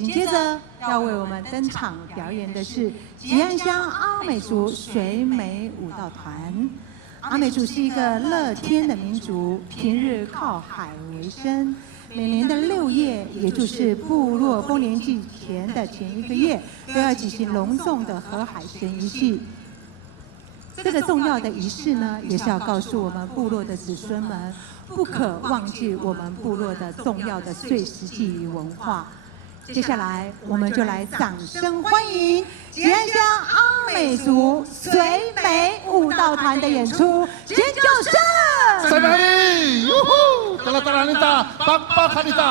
紧接着要为我们登场表演的是吉安乡阿美族水美舞蹈团。阿美族是一个乐天的民族，平日靠海为生。每年的6月，也就是部落丰年祭前的前1个月，都要举行隆重的河海神仪式。这个重要的仪式呢，也是要告诉我们部落的子孙们，不可忘记我们部落的重要的岁时祭与文化。接下来，我们就来掌声欢迎吉安乡阿美族水美舞蹈团的演出，尖叫声！ Sabari, yuhu, telah-telah Bapak Kanita.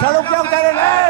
Sa lúc giang tay lên đây.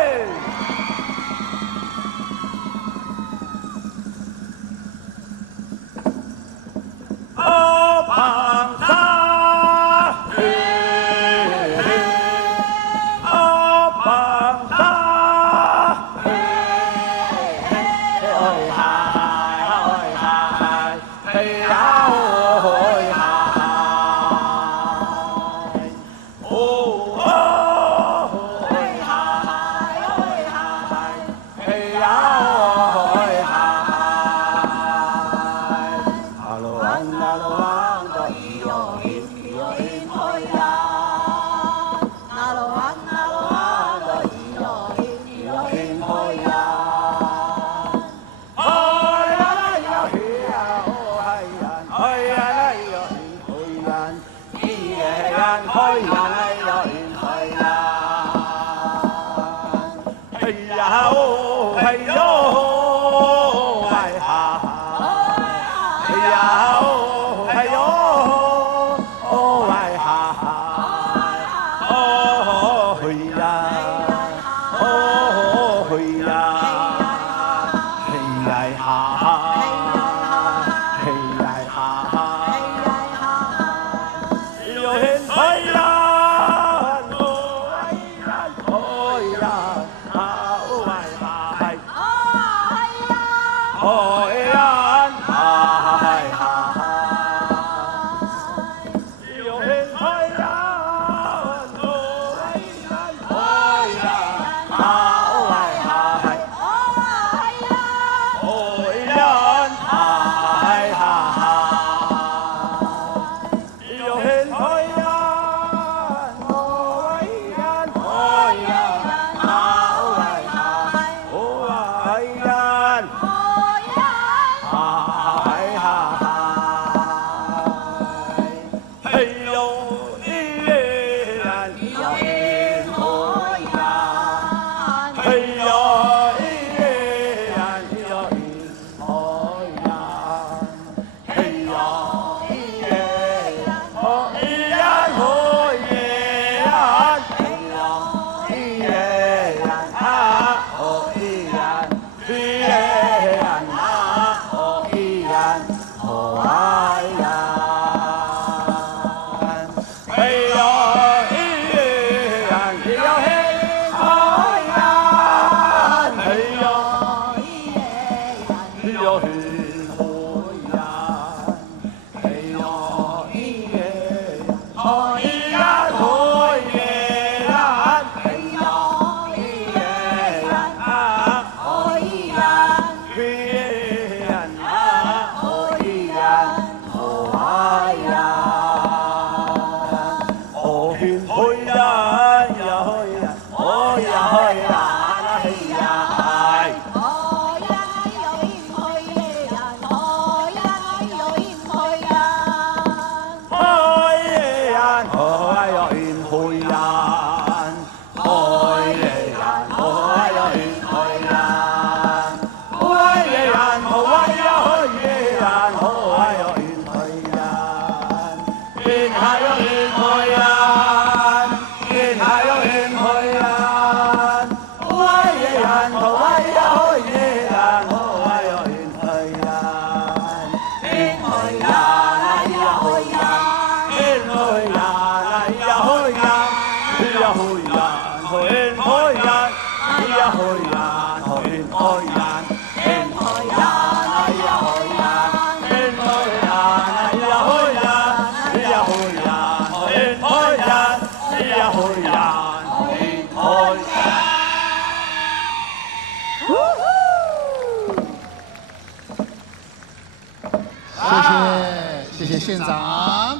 谢谢县长。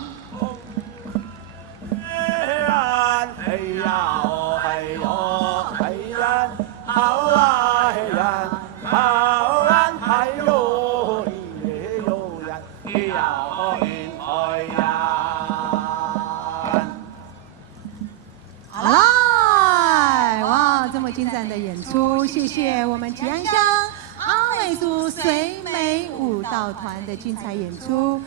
嘿呀哦嘿哟嘿呀，好啊嘿呀，好啊嘿哟嘿哟呀，嘿呀哦嘿呀。好啦，哇，这么精彩的演出，谢谢我们吉安乡阿美族随美舞蹈团的精彩演出。